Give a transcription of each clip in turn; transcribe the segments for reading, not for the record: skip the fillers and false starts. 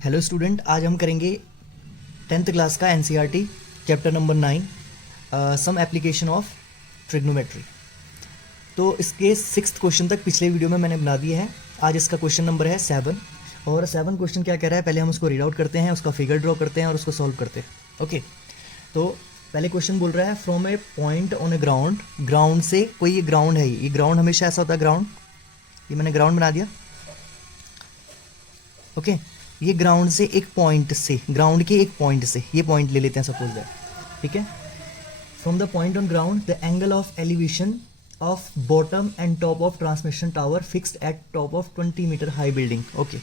Hello student, आज हम करेंगे 10th क्लास का NCERT chapter number 9 some application of trigonometry. तो इसके 6th क्वेश्चन तक पिछले वीडियो में मैंने बना दिया है। आज इसका क्वेश्चन नंबर है 7 और 7 क्वेश्चन क्या कह रहा है, पहले हम उसको रीड आउट करते हैं, उसका फिगर ड्रॉ करते हैं और उसको सॉल्व करते हैं। ओके, तो पहले क्वेश्चन बोल रहा है from a point on A ground. Ground से कोई ये ग्राउंड है, ये ग्राउंड हमेशा ऐसा होता है ग्राउंड, ये मैंने ग्राउंड बना दिया। ओके, ये ग्राउंड से एक पॉइंट से, ग्राउंड के एक पॉइंट से, ये पॉइंट ले लेते हैं सपोज दैट, ठीक है। From the point on ground the angle of elevation of bottom and top of transmission tower fixed at top of 20 metre high building. Okay,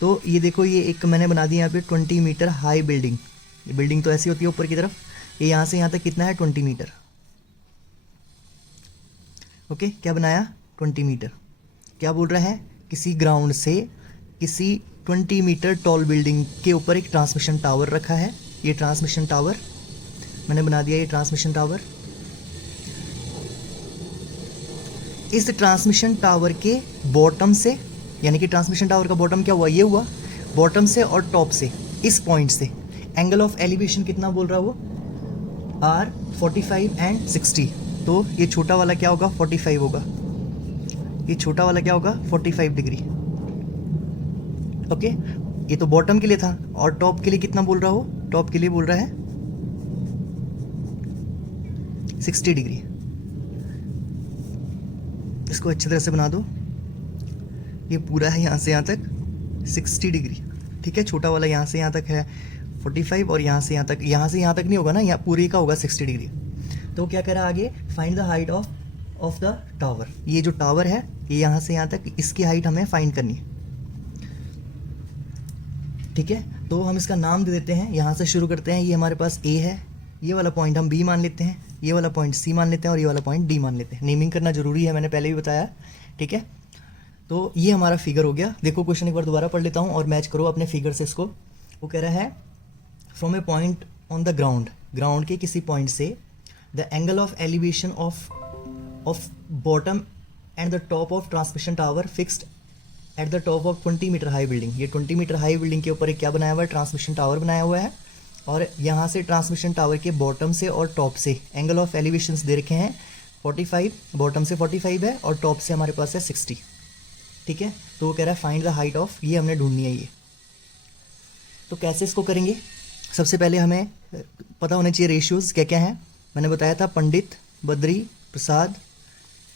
तो ये देखो, ये एक मैंने बना दिया यहाँ पे 20 मीटर हाई बिल्डिंग। ये बिल्डिंग तो ऐसी होती है ऊपर की तरफ, ये यहाँ से यहाँ तक कितना है 20 मीटर। ओके, क्या बनाया 20 मीटर। क्या बोल रहा है, किसी ग्राउंड से किसी 20 मीटर टॉल बिल्डिंग के ऊपर एक ट्रांसमिशन टावर रखा है। ये ट्रांसमिशन टावर मैंने बना दिया, ये ट्रांसमिशन टावर। इस ट्रांसमिशन टावर के बॉटम से, यानी कि ट्रांसमिशन टावर का बॉटम क्या हुआ, ये हुआ, बॉटम से और टॉप से, इस पॉइंट से एंगल ऑफ एलिवेशन कितना बोल रहा है वो, आर 45 एंड 60। तो ये छोटा वाला क्या होगा 45 होगा, ये छोटा वाला क्या होगा 45 डिग्री। ओके, ये तो बॉटम के लिए था, और टॉप के लिए कितना बोल रहा हो, टॉप के लिए बोल रहा है 60 डिग्री। इसको अच्छी तरह से बना दो, ये पूरा है यहाँ से यहाँ तक 60 डिग्री, ठीक है। छोटा वाला यहाँ से यहाँ तक है 45 और यहाँ से यहाँ तक, यहाँ से यहाँ तक नहीं होगा ना, यहाँ पूरे का होगा 60 डिग्री। तो क्या कह रहा है आगे, find the height of the tower. ये जो टावर है ये यहाँ से यहाँ तक, इसकी हाइट हमें फाइंड करनी है, ठीक है। तो हम इसका नाम दे देते हैं, यहाँ से शुरू करते हैं। ये हमारे पास ए है, ये वाला पॉइंट हम बी मान लेते हैं, ये वाला पॉइंट सी मान लेते हैं और ये वाला पॉइंट डी मान लेते हैं। नेमिंग करना जरूरी है, मैंने पहले भी बताया, ठीक है। तो ये हमारा फिगर हो गया। देखो क्वेश्चन एक बार दोबारा पढ़ लेता हूँ और मैच करो अपने फिगर से इसको। वो कह रहा है from a point on the ground, ground के किसी पॉइंट से the angle of elevation of bottom and the top of transmission tower fixed at the top of 20 metre high building. ये 20 मीटर हाई बिल्डिंग के ऊपर एक क्या बनाया हुआ है, ट्रांसमिशन टावर बनाया हुआ है। और यहाँ से ट्रांसमिशन टावर के बॉटम से और टॉप से एंगल ऑफ एलिवेशंस दे रखे हैं 45, बॉटम से 45 है और टॉप से हमारे पास है 60, ठीक है। तो वो कह रहा है फाइंड द हाइट ऑफ, ये हमने ढूंढनी है ये। तो कैसे इसको करेंगे, सबसे पहले हमें पता होना चाहिए रेशियोज क्या क्या हैं। मैंने बताया था पंडित बद्री प्रसाद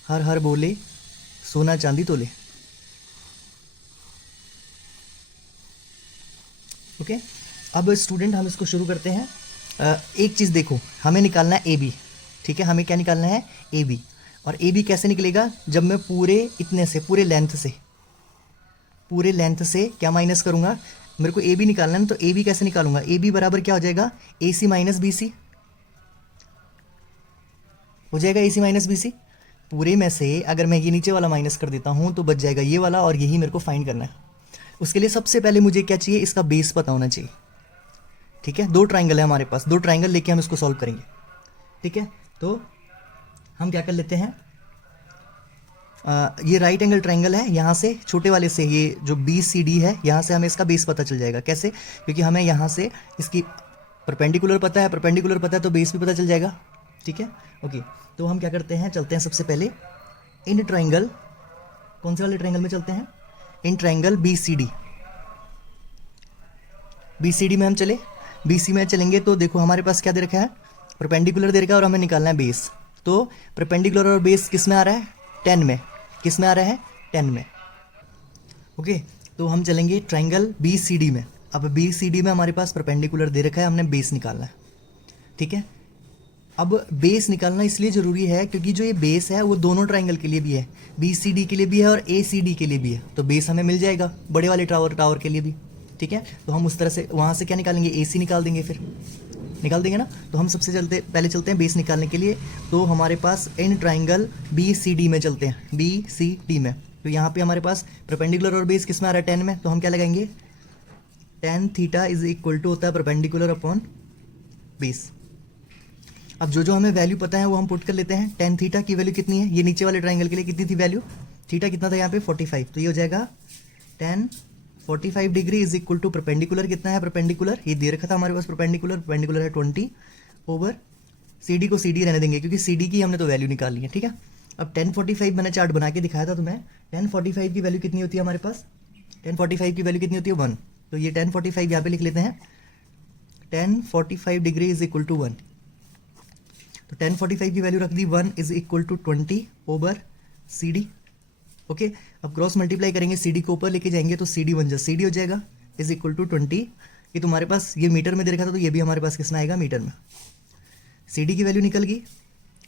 हर हर बोले सोना चांदी तोले। ओके, अब स्टूडेंट हम इसको शुरू करते हैं। एक चीज़ देखो, हमें निकालना है ए बी, ठीक है। हमें क्या निकालना है ए बी, और ए बी कैसे निकलेगा, जब मैं पूरे इतने से, पूरे लेंथ से क्या माइनस करूँगा, मेरे को ए बी निकालना है, तो ए बी कैसे निकालूंगा, ए बी बराबर क्या हो जाएगा ए सी माइनस बी सी हो जाएगा, ए सी माइनस बी सी। पूरे में से अगर मैं ये नीचे वाला माइनस कर देता हूँ तो बच जाएगा ये वाला, और यही मेरे को फाइंड करना है। उसके लिए सबसे पहले मुझे क्या चाहिए, इसका बेस पता होना चाहिए, ठीक है। दो ट्राइंगल है हमारे पास, दो ट्राइंगल लेके हम इसको सॉल्व करेंगे, ठीक है। तो हम क्या कर लेते हैं, ये राइट एंगल ट्राइंगल है, यहाँ से छोटे वाले से, ये जो बी सी डी है, यहाँ से हमें इसका बेस पता चल जाएगा। कैसे, क्योंकि हमें यहाँ से इसकी परपेंडिकुलर पता है, परपेंडिकुलर पता है तो बेस भी पता चल जाएगा, ठीक है। ओके, तो हम क्या करते हैं, चलते हैं सबसे पहले इन ट्राइंगल, कौन से वाले ट्राइंगल में चलते हैं, in triangle B C D. B C D में हम चले, बी सी में चलेंगे तो देखो हमारे पास क्या दे रखा है, परपेंडिकुलर दे रखा है और हमें निकालना है बेस। तो परपेंडिकुलर और बेस किस में आ रहा है 10 में, किस में आ रहा है 10 में। ओके, तो हम चलेंगे ट्राइंगल बी सी डी में। अब बी सी डी में हमारे पास परपेंडिकुलर दे रखा है, हमने बेस निकालना है, ठीक है। अब बेस निकालना इसलिए ज़रूरी है क्योंकि जो ये बेस है वो दोनों ट्राइंगल के लिए भी है, बी सी डी के लिए भी है और ए सी डी के लिए भी है। तो बेस हमें मिल जाएगा बड़े वाले टावर के लिए भी, ठीक है। तो हम उस तरह से वहाँ से क्या निकालेंगे, ए सी निकाल देंगे, फिर निकाल देंगे ना। तो हम सबसे पहले चलते हैं बेस निकालने के लिए। तो हमारे पास in triangle B C D में चलते हैं, बी सी डी में। तो यहाँ पे हमारे पास परपेंडिकुलर और बेस किस में आ रहा है 10 में, तो हम क्या लगाएंगे tan theta is equal to होता है परपेंडिकुलर अपॉन बेस। अब जो हमें वैल्यू पता है वो हम पुट कर लेते हैं। tan थीटा की वैल्यू कितनी है, ये नीचे वाले ट्राइंगल के लिए कितनी थी वैल्यू, थीटा कितना था यहाँ पे 45, तो ये हो जाएगा tan 45 degree is equal to perpendicular कितना है, परपेंडिकुलर ये दे रखा था हमारे पास, परपेंडिकुलर है 20 ओवर सी डी को सी डी रहने देंगे क्योंकि सी डी की हमने तो वैल्यू निकालनी है, ठीक है। अब 1045 मैंने चार्ट बना के दिखाया था तुम्हें, 1045 की वैल्यू कितनी होती है हमारे पास, 1045 की वैल्यू कितनी होती है 1, तो ये 1045 यहाँ पे लिख लेते हैं, 1045 डिग्री इज इक्वल टू 1, तो 1045 की वैल्यू रख दी 1 is equal to 20 over C D, okay. अब क्रॉस मल्टीप्लाई करेंगे, सी डी को ऊपर लेके जाएंगे तो सी डी बन जाए, सी डी हो जाएगा इज इक्वल टू 20, ये तुम्हारे पास ये मीटर में दे रखा था तो ये भी हमारे पास कितना आएगा मीटर में, सी डी की वैल्यू निकल गई,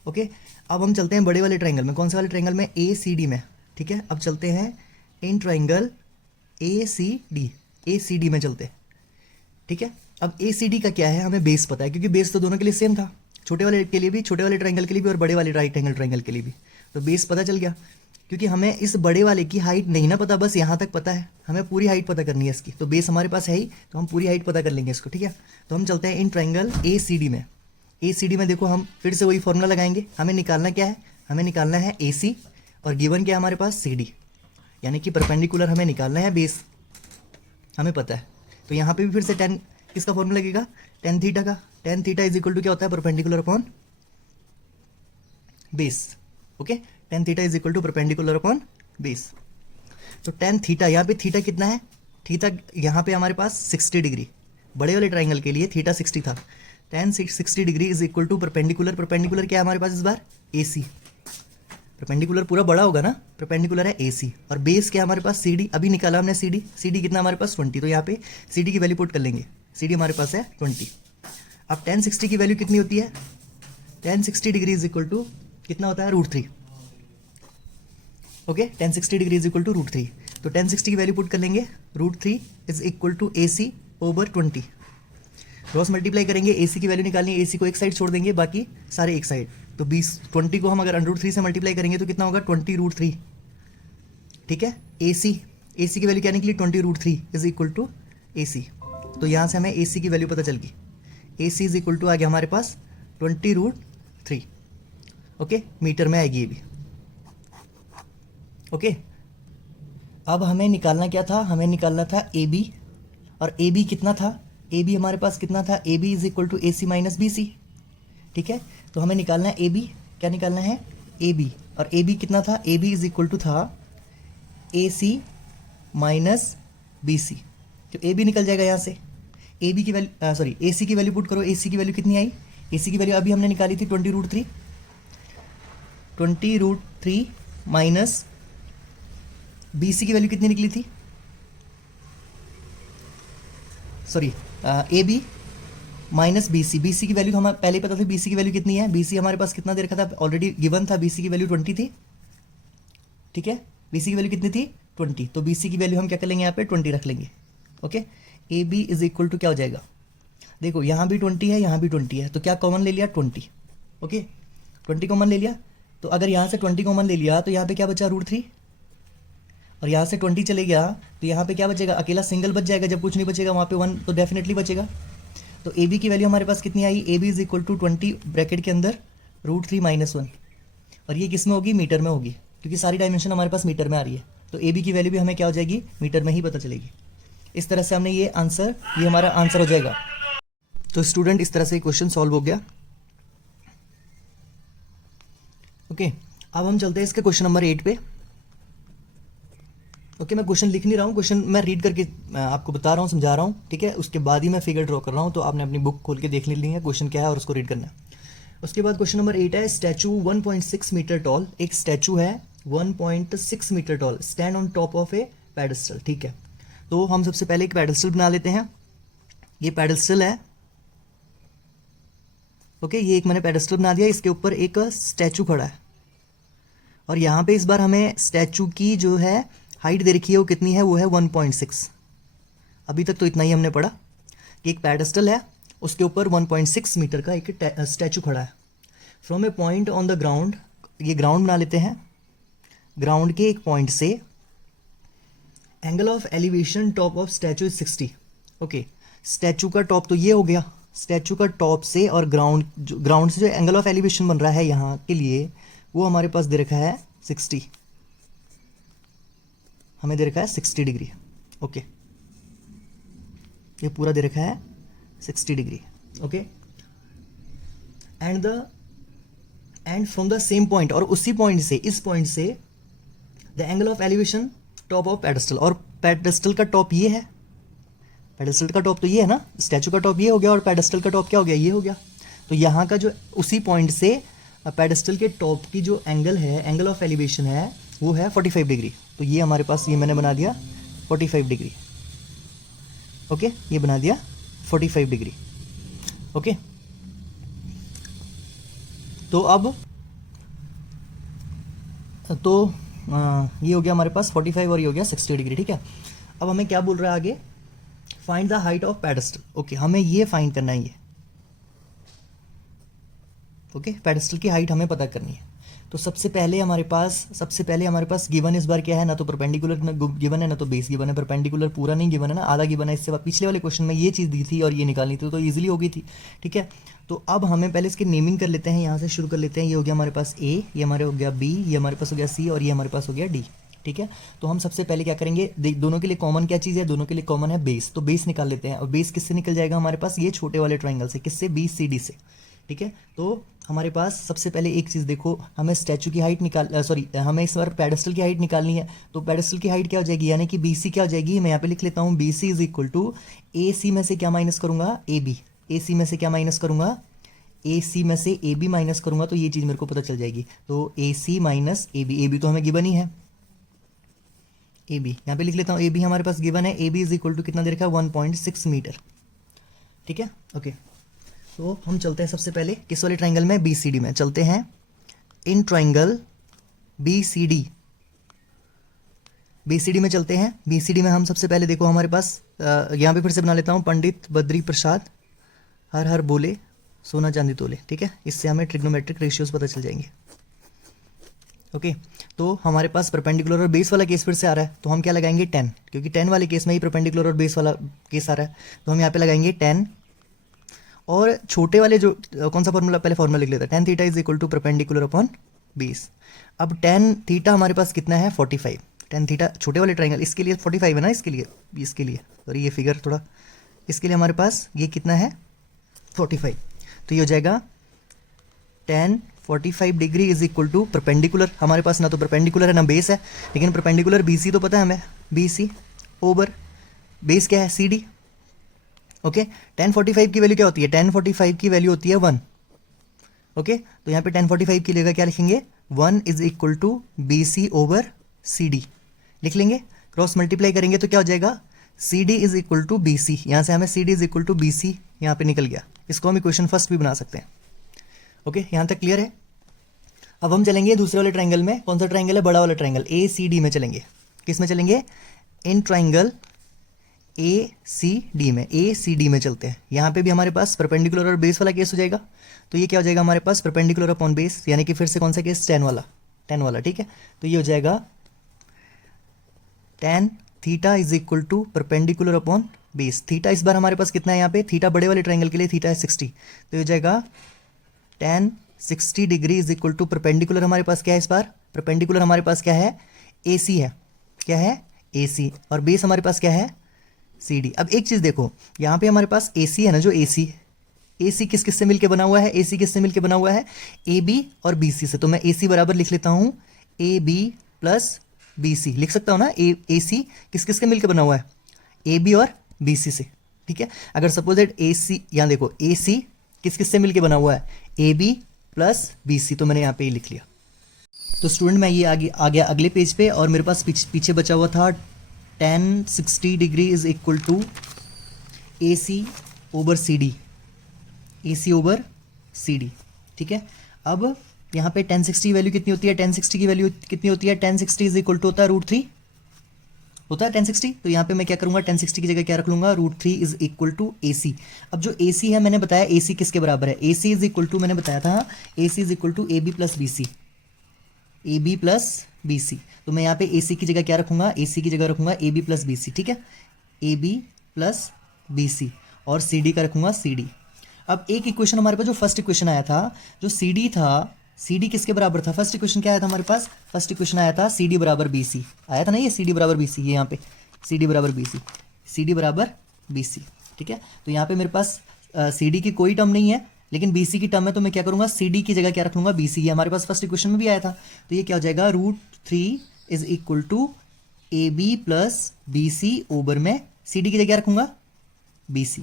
ओके। अब हम चलते हैं बड़े वाले ट्रायंगल में, कौन से वाले ट्रायंगल में, ए सी डी में, ठीक है। अब चलते हैं in triangle A C D में चलते हैं, ठीक है। अब ए सी डी का क्या है, हमें बेस पता है क्योंकि बेस तो दोनों के लिए सेम था, छोटे वाले के लिए भी, छोटे वाले ट्रायंगल के लिए भी और बड़े वाले राइट एंगल ट्रायंगल के लिए भी, तो बेस पता चल गया। क्योंकि हमें इस बड़े वाले की हाइट नहीं ना पता, बस यहाँ तक पता है, हमें पूरी हाइट पता करनी है इसकी, तो बेस हमारे पास है ही, तो हम पूरी हाइट पता कर लेंगे इसको, ठीक है। तो हम चलते हैं in triangle A C D में, ए सी डी में देखो हम फिर से वही फॉर्मूला लगाएंगे, हमें निकालना क्या है, हमें निकालना है ए सी और गिवन क्या है हमारे पास सी डी, यानी कि परपेंडिकुलर हमें निकालना है, बेस हमें पता है। तो यहाँ पे भी फिर से 10 किसका फॉर्मूला लगेगा, टेन थीटा का, tan theta is equal to क्या होता है, perpendicular upon base, okay. Tan theta is equal to perpendicular upon base, तो टेन थीटा, यहाँ पे थीटा कितना है, थीटा यहाँ पे हमारे पास 60 डिग्री, बड़े वाले ट्राइंगल के लिए थीटा 60 था, tan 60 degree is equal to perpendicular, perpendicular क्या है हमारे पास इस बार ए सी, परपेंडिकुलर पूरा बड़ा होगा ना, परपेंडिकुलर है ए सी, और बेस क्या हमारे पास सी डी, अभी निकाला हमने सी डी, सी डी कितना हमारे पास 20, तो यहाँ पे सी डी की वैल्यू पुट कर लेंगे, सी डी हमारे पास है 20। अब 1060 की वैल्यू कितनी होती है, 1060 डिग्री इज इक्वल टू कितना होता है √3, okay. 1060 degree is equal to √3, तो 1060 की वैल्यू पुट कर लेंगे, √3 is equal to A C over 20, cross multiply करेंगे, ए सी की वैल्यू निकालनी है, ए सी को एक साइड छोड़ देंगे, बाकी सारे एक साइड, तो 20 को हम अगर √3 से मल्टीप्लाई करेंगे तो कितना होगा 20 √3, ठीक है। ए सी की वैल्यू क्या निकली 20 √3 इज इक्वल टू ए सी, तो यहाँ से हमें ए सी की वैल्यू पता चल गई, ए सी इज इक्वल टू आ गया हमारे पास 20 √3, ओके, मीटर में आएगी ये भी, ओके। अब हमें निकालना क्या था, हमें निकालना था ए बी, और ए बी कितना था, ए बी हमारे पास कितना था, A B is equal to A C minus B C, ठीक है। तो हमें निकालना है ए बी, क्या निकालना है ए बी, और ए बी कितना था, A B is equal to था A C minus B C, तो ए बी निकल जाएगा यहाँ से, ए बी की वैल्यू सॉरी ए सी की वैल्यू पुट करो, ए सी की वैल्यू कितनी आई, ए सी की वैल्यू अभी हमने निकाली थी 20 √3 माइनस बी सी की वैल्यू कितनी निकली थी, sorry A B minus B C की वैल्यू हमें पहले ही पता था, बी सी की वैल्यू कितनी है, बी सी हमारे पास कितना दे रखा था, ऑलरेडी गिवन था, बी सी की वैल्यू 20 थी, ठीक है। बी सी की वैल्यू कितनी थी 20, तो बी सी की वैल्यू हम क्या कर लेंगे यहाँ पे 20 रख लेंगे, okay. A B is equal to क्या हो जाएगा, देखो यहाँ भी 20 है, यहाँ भी 20 है, तो क्या कॉमन ले लिया 20, ओके, 20 कॉमन ले लिया, तो अगर यहाँ से 20 कॉमन ले लिया तो यहाँ पे क्या बचा √3, और यहाँ से 20 चले गया तो यहाँ पे क्या बचेगा, अकेला सिंगल बच जाएगा, जब कुछ नहीं बचेगा वहाँ पे 1 तो डेफिनेटली बचेगा। तो ए बी की वैल्यू हमारे पास कितनी आई, A B is equal to 20 bracket के अंदर √3 माइनस 1, और ये किस में होगी, मीटर में होगी, क्योंकि सारी डायमेंशन हमारे पास मीटर में आ रही है, तो ए बी की वैल्यू भी हमें क्या हो जाएगी, मीटर में ही पता चलेगी। इस तरह से हमने ये हमारा आंसर हो जाएगा। तो स्टूडेंट इस तरह से क्वेश्चन सॉल्व हो गया, ओके। अब हम चलते हैं इसके क्वेश्चन नंबर 8 पे, ओके। मैं क्वेश्चन लिख नहीं रहा हूँ, क्वेश्चन मैं रीड करके आपको बता रहा हूँ, समझा रहा हूँ, ठीक है। उसके बाद ही मैं फिगर ड्रॉ कर रहा हूँ, तो आपने अपनी बुक खोल के देख ली है क्वेश्चन क्या है और उसको रीड करना है। उसके बाद क्वेश्चन नंबर 8 है, स्टैचू 1.6 मीटर टॉल, एक स्टैचू है 1.6 metre tall, stand on top of a pedestal, ठीक है। तो हम सबसे पहले एक पेडेस्टल बना लेते हैं, ये पेडेस्टल है, ओके। ये एक मैंने पेडेस्टल बना दिया, इसके ऊपर एक स्टैचू खड़ा है, और यहाँ पे इस बार हमें स्टैचू की जो है हाइट दे रखी है वो कितनी है, वो है 1.6। अभी तक तो इतना ही हमने पढ़ा कि एक पेडेस्टल है, उसके ऊपर 1.6 मीटर का एक स्टैचू खड़ा है। From a point on the ground, ये ग्राउंड बना लेते हैं, ग्राउंड के एक पॉइंट से angle of elevation top of statute is 60, okay. Statue का टॉप तो ये हो गया, स्टैचू का टॉप से और ग्राउंड से जो एंगल ऑफ एलिवेशन बन रहा है यहाँ के लिए, वो हमारे पास दे रखा है 60, हमें दे रखा है 60 डिग्री, ओके। ये पूरा दे रखा है 60 degree, okay. And from the same point, और उसी पॉइंट से, इस पॉइंट से the angle of elevation top of pedestal, और पेडेस्टल का टॉप ये है, पेडेस्टल का टॉप तो ये है ना, स्टैचू का टॉप ये हो गया और पेडेस्टल का टॉप क्या हो गया, ये हो गया। तो यहाँ का जो उसी पॉइंट से पेडेस्टल के टॉप की जो एंगल है, एंगल ऑफ एलिवेशन है, वो है 45 डिग्री। तो ये हमारे पास, ये मैंने बना दिया 45 डिग्री, ओके, ये बना दिया 45 डिग्री, ओके। तो अब ये हो गया हमारे पास 45 और ये हो गया 60 डिग्री, ठीक है। अब हमें क्या बोल रहा है आगे, find the height of pedestal, okay, हमें ये फाइंड करना है, ये ओके, पेडेस्टल की हाइट हमें पता करनी है। तो सबसे पहले हमारे पास गिवन इस बार क्या है, ना तो परपेंडिकुलर गिवन है, ना तो बेस गिवन है। परपेंडिकुलर पूरा नहीं गिवन है ना, आधा गिवन है। इससे पिछले वाले क्वेश्चन में ये चीज़ दी थी और ये निकालनी थी, तो ईजिली हो गई थी, ठीक है। तो अब हमें पहले इसकी नेमिंग कर लेते हैं, यहाँ से शुरू कर लेते हैं। ये हो गया हमारे पास ए, ये हमारे हो गया बी, ये हमारे पास हो गया सी, और ये हमारे पास हो गया डी, ठीक है। तो हम सबसे पहले क्या करेंगे, दोनों के लिए कॉमन क्या चीज़ है, दोनों के लिए कॉमन है बेस, तो बेस निकाल लेते हैं। और बेस किससे निकल जाएगा हमारे पास, ये छोटे वाले ट्राइंगल से, किससे, बी सी डी से, ठीक है। तो हमारे पास सबसे पहले एक चीज़ देखो, हमें स्टैचू की हाइट हमें इस बार पेडेस्टल की हाइट निकालनी है। तो पेडेस्टल की हाइट क्या हो जाएगी, यानी कि बी सी क्या हो जाएगी, मैं यहाँ पे लिख लेता हूँ, B C is equal to A C में से क्या माइनस करूँगा, ए बी, ए सी में से क्या माइनस करूँगा, ए सी में से ए बी माइनस करूँगा, तो ये चीज़ मेरे को पता चल जाएगी। तो ए सी माइनस ए बी तो हमें गिवन ही है, ए बी यहाँ पे लिख लेता हूँ, ए बी हमारे पास गिवन है, A B is equal to कितना दे रखा है, 1.6 मीटर, ठीक है, ओके। तो हम चलते हैं सबसे पहले किस वाले ट्राइंगल में, बी सी डी में चलते हैं। In triangle B C D में चलते हैं। बी सी डी में हम सबसे पहले देखो हमारे पास यहाँ पे फिर से बना लेता हूँ, पंडित बद्री प्रसाद हर हर बोले सोना चांदी तोले, ठीक है। इससे हमें ट्रिग्नोमेट्रिक रेशियोज पता चल जाएंगे, ओके। तो हमारे पास परपेंडिकुलर और बेस वाला केस फिर से आ रहा है, तो हम क्या लगाएंगे, 10, क्योंकि 10 वाले केस में ही परपेंडिकुलर और बेस वाला केस आ रहा है, तो हम यहाँ पे लगाएंगे 10। और छोटे वाले जो कौन सा फॉर्मूला, पहले फॉर्मूला लिख लेता है, tan theta is equal to perpendicular upon base. अब tan थीटा हमारे पास कितना है, 45। tan थीटा छोटे वाले ट्राइंगल, इसके लिए 45 है ना, इसके लिए और ये फिगर थोड़ा, इसके लिए हमारे पास ये कितना है, 45। तो ये हो जाएगा tan 45 degree is equal to perpendicular, हमारे पास ना तो परपेंडिकुलर है ना बेस है, लेकिन परपेंडिकुलर बी सी तो पता है हमें, बी सी ओवर बेस क्या है, सी डी, ओके। tan 45 की वैल्यू क्या होती है, tan 45 की वैल्यू होती है 1, ओके। तो यहाँ पे tan 45 की जगह क्या लिखेंगे, 1 is equal to B C over C D लिख लेंगे। क्रॉस मल्टीप्लाई करेंगे तो क्या हो जाएगा, C D is equal to B C, यहाँ से हमें C D is equal to B C यहाँ पे निकल गया। इसको हम इक्वेशन फर्स्ट भी बना सकते हैं, ओके। यहाँ तक क्लियर है। अब हम चलेंगे दूसरे वाले ट्राइंगल में, कौन सा ट्राइंगल है, बड़ा वाला ट्राइंगल, ए सी डी में चलेंगे। किस में चलेंगे, in triangle A C D में, ए सी डी में चलते हैं। यहाँ पे भी हमारे पास परपेंडिकुलर और बेस वाला केस हो जाएगा, तो ये क्या हो जाएगा हमारे पास, परपेंडिकुलर अपॉन बेस, यानी कि फिर से कौन सा केस, 10 वाला, ठीक है। तो ये हो जाएगा tan theta is equal to perpendicular upon base. Theta इस बार हमारे पास कितना है, यहाँ पे थीटा बड़े वाले ट्राइंगल के लिए थीटा है 60, तो ये हो जाएगा tan 60 degree is equal to perpendicular हमारे पास क्या है, इस बार परपेंडिकुलर हमारे पास क्या है, ए सी है, क्या है, ए सी, और बेस हमारे पास क्या है, सी डी। अब एक चीज़ देखो, यहाँ पे हमारे पास ए सी है ना, जो ए सी किस किस से मिलके बना हुआ है, ए सी किस से मिलके बना हुआ है, ए बी और बी सी से। तो मैं ए सी बराबर लिख लेता हूँ A B plus B C, लिख सकता हूँ ना, ए सी किस किस के मिलके बना हुआ है, ए बी और बी सी से, ठीक है। अगर सपोज दैट ए सी, यहाँ देखो ए सी किस किस से मिलके बना हुआ है, A B plus B C, तो मैंने यहाँ पे लिख लिया। तो स्टूडेंट मैं ये आ गया अगले पेज पे, और मेरे पास पीछे बचा हुआ था tan 60 degree is equal to A C over C D, A C over C D, ठीक है। अब यहाँ पे tan 60 की वैल्यू कितनी होती है, tan 60 की वैल्यू कितनी होती है, tan 60 इज इक्वल टू होता है √3 होता है tan 60। तो यहाँ पे मैं क्या करूँगा, tan 60 की जगह क्या रख लूँगा, √3 इज इक्वल टू ए सी। अब जो ए सी है मैंने बताया ए सी किसके बराबर है, A C is equal to, मैंने बताया था A C is equal to A B plus B C, A B plus B C. तो मैं यहाँ पे ए सी की जगह क्या रखूँगा, ए सी की जगह रखूँगा A B plus B C, ठीक है, A B plus B C, और सी डी का रखूँगा सी डी। अब एक इक्वेशन हमारे पास जो फर्स्ट इक्वेशन आया था, जो सी डी था, सी डी किसके बराबर था, फर्स्ट इक्वेशन क्या आया था हमारे पास, फर्स्ट इक्वेशन आया था सी डी बराबर बी सी, आया था ना, ये सी डी बराबर बी सी, ये यहाँ पे सी डी बराबर बी सी, सी डी बराबर बी सी, ठीक है। तो यहाँ पे मेरे पास सी डी की कोई टर्म नहीं है, लेकिन बी सी की टर्म है, तो मैं क्या करूँगा, सी डी की जगह क्या रख लूँगा, बी सी। ये हमारे पास फर्स्ट इक्वेशन में भी आया था। तो ये क्या हो जाएगा, √3 is equal to A B plus B C over में सी डी की जगह रखूँगा बी सी।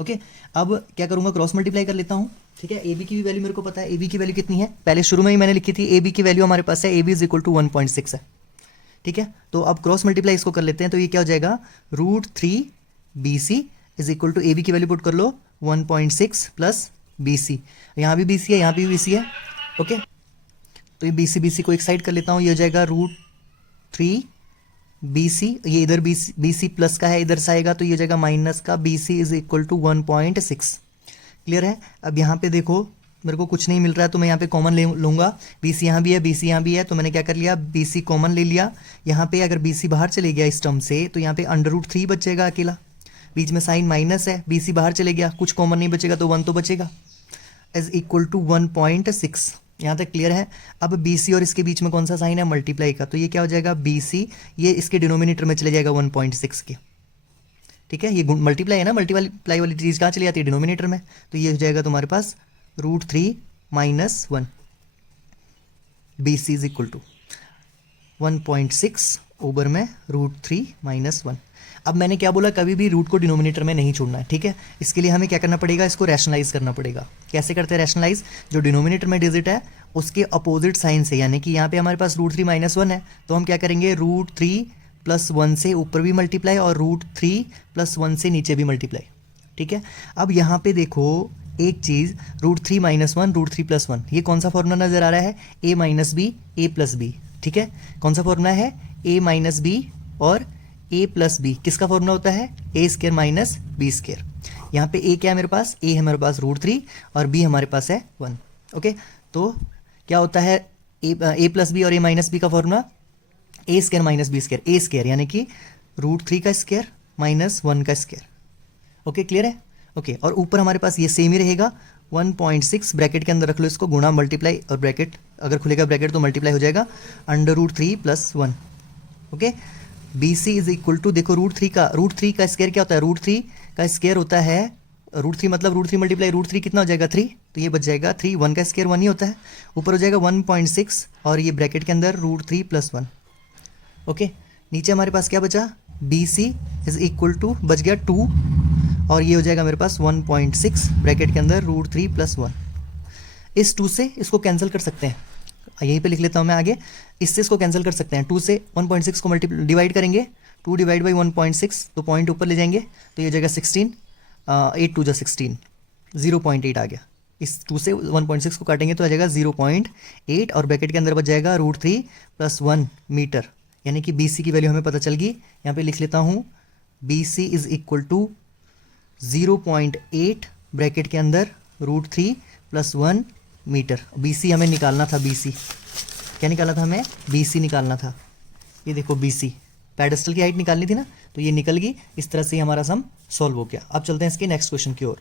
ओके, अब क्या करूँगा, क्रॉस मल्टीप्लाई कर लेता हूँ। ठीक है, ए बी की भी वैल्यू मेरे को पता है, ए बी की वैल्यू कितनी है, पहले शुरू में ही मैंने लिखी थी, ए बी की वैल्यू हमारे पास है, A B is equal to 1.6 है। ठीक है, तो अब क्रॉस मल्टीप्लाई इसको कर लेते हैं। तो ये क्या हो जाएगा, √3 B C is equal to A B की वैल्यू पुट कर लो 1.6 प्लस बी सी। यहाँ भी बी सी है, यहाँ भी बी सी है। ओके, तो ये बी सी को एक साइड कर लेता हूँ। ये हो जाएगा √3 बी सी, ये इधर बी सी प्लस का है, इधर से आएगा तो ये हो जाएगा माइनस का, B C is equal to 1.6। Clear है। अब यहाँ पे देखो मेरे को कुछ नहीं मिल रहा है, तो मैं यहाँ पे कॉमन ले लूँगा। बी सी यहाँ भी है, बी सी यहाँ भी है, तो मैंने क्या कर लिया, बी सी कॉमन ले लिया। यहाँ पे अगर बी सी बाहर चले गया इस टर्म से, तो यहाँ पे √3 बच जाएगा अकेला, बीच में साइन माइनस है, बी सी बाहर चले गया, कुछ कॉमन नहीं बचेगा, तो 1 तो बचेगा, इज इक्वल टू 1.6। यहाँ तक क्लियर है। अब बी सी और इसके बीच में कौन सा साइन है, मल्टीप्लाई का, तो ये क्या हो जाएगा, बी सी, ये इसके डिनोमिनेटर में चले जाएगा 1.6 के। ठीक है, ये मल्टीप्लाई है ना, मल्टीप्लाई वाली चीज़ कहाँ चली जाती है, डिनोमिनेटर में। तो ये हो जाएगा तुम्हारे पास √3 minus 1, B C is equal to 1.6 over में √3 माइनस 1। अब मैंने क्या बोला, कभी भी रूट को डिनोमिनेटर में नहीं छोड़ना है। ठीक है, इसके लिए हमें क्या करना पड़ेगा, इसको रैशनलाइज करना पड़ेगा। कैसे करते हैं रैशनलाइज, जो डिनोमिनेटर में डिजिट है उसके अपोजिट साइन से, यानी कि यहाँ पे हमारे पास √3 माइनस 1 है, तो हम क्या करेंगे, √3 प्लस 1 से ऊपर भी मल्टीप्लाई और √3 प्लस 1 से नीचे भी मल्टीप्लाई। ठीक है, अब यहाँ पे देखो एक चीज़, √3 माइनस 1, √3 प्लस 1, ये कौन सा फॉर्मूला नजर आ रहा है, a minus B A plus B. ठीक है, कौन सा फॉर्मूला है, a माइनस बी और a प्लस बी, किसका फॉर्मूला होता है, a square minus B square. यहाँ पे a क्या है मेरे पास, a है मेरे पास √3 और b हमारे पास है 1। ओके, तो क्या होता है, a प्लस बी और a माइनस बी का formula a square minus B square, a square यानी कि √3 का स्क्वायर माइनस 1 का स्क्वायर। ओके, क्लियर है। ओके, और ऊपर हमारे पास ये सेम ही रहेगा, 1.6 ब्रैकेट के अंदर रख लो इसको, गुणा मल्टीप्लाई, और ब्रैकेट अगर खुलेगा ब्रैकेट तो मल्टीप्लाई हो जाएगा, √3 plus 1। Okay, B C is equal to, देखो √3 का स्क्वायर क्या होता है, √3 का स्क्वायर होता है, √3 मतलब √3 मल्टीप्लाई √3 कितना हो जाएगा, 3, तो ये बच जाएगा 3, 1 का स्क्वायर 1 ही होता है, ऊपर हो जाएगा 1.6 और ये ब्रैकेट के अंदर √3 प्लस 1। ओके, नीचे हमारे पास क्या बचा, B C is equal to बच गया 2 और ये हो जाएगा मेरे पास 1.6 ब्रैकेट के अंदर √3 प्लस 1। इस 2 से इसको कैंसिल कर सकते हैं, यहीं पे लिख लेता हूँ मैं आगे, इससे इसको कैंसिल कर सकते हैं, 2 से 1.6 को डिवाइड करेंगे, 2 डिवाइड बाई 1.6, तो पॉइंट ऊपर ले जाएंगे, तो ये हो जाएगा 16, 8 2 16, 0.8 आ गया। इस 2 से 1.6 को काटेंगे तो आ जाएगा 0.8 और ब्रैकेट के अंदर बच जाएगा √3 प्लस 1 मीटर, यानी कि बी सी की वैल्यू हमें पता चल गई। यहाँ पे लिख लेता हूँ, B C is equal to 0.8 bracket के अंदर √3 प्लस 1 मीटर। बी सी हमें निकालना था, बी सी क्या निकालना था हमें, बी सी निकालना था। ये देखो बी सी, पेडेस्टल की हाइट निकालनी थी ना, तो ये निकल गई। इस तरह से हमारा सम सॉल्व हो गया। अब चलते हैं इसके नेक्स्ट क्वेश्चन की ओर।